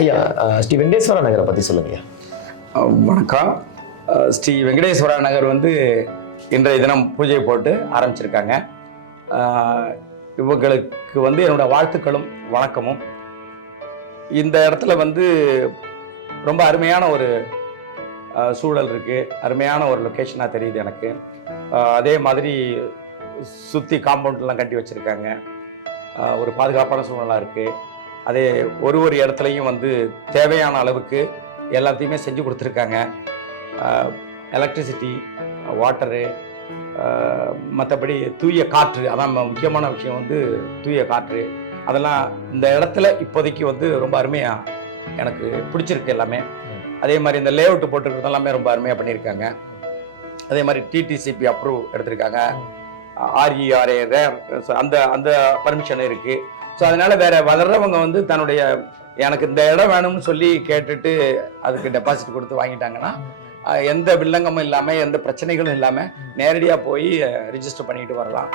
ஐயா, ஸ்ரீ வெங்கடேஸ்வரா நகரை பற்றி சொல்லுங்கய்யா. வணக்கம். ஸ்ரீ வெங்கடேஸ்வரா நகர் வந்து இன்றைய தினம் பூஜை போட்டு ஆரம்பிச்சிருக்காங்க. இவங்களுக்கு வந்து என்னோட வாழ்த்துக்களும் வணக்கமும். இந்த இடத்துல வந்து ரொம்ப அருமையான ஒரு சூழல் இருக்குது, அருமையான ஒரு லொக்கேஷனாக தெரியுது எனக்கு. அதே மாதிரி சுற்றி காம்பவுண்ட்லாம் கட்டி வச்சுருக்காங்க, ஒரு பாதுகாப்பான சூழ்நிலை இருக்குது. அதே ஒரு இடத்துலையும் வந்து தேவையான அளவுக்கு எல்லாத்தையுமே செஞ்சு கொடுத்துருக்காங்க. எலக்ட்ரிசிட்டி, வாட்டரு, மற்றபடி தூய காற்று, அதான் முக்கியமான விஷயம் வந்து தூய காற்று. அதெல்லாம் இந்த இடத்துல இப்போதைக்கு வந்து ரொம்ப அருமையாக எனக்கு பிடிச்சிருக்கு எல்லாமே. அதே மாதிரி இந்த லேஅவுட் போட்டுருக்கிறது எல்லாமே ரொம்ப அருமையாக பண்ணியிருக்காங்க. அதே மாதிரி டிடிசிபி அப்ரூவ் எடுத்திருக்காங்க, RERA அந்த அந்த பர்மிஷன் இருக்குது. ஸோ அதனால் வேறு வளர்றவங்க வந்து தன்னுடைய எனக்கு இந்த இடம் வேணும்னு சொல்லி கேட்டுட்டு அதுக்கு டெபாசிட் கொடுத்து வாங்கிட்டாங்கன்னா எந்த வில்லங்கமும் இல்லாமல், எந்த பிரச்சனைகளும் இல்லாமல் நேரடியாக போய் ரிஜிஸ்டர் பண்ணிட்டு வரலாம்.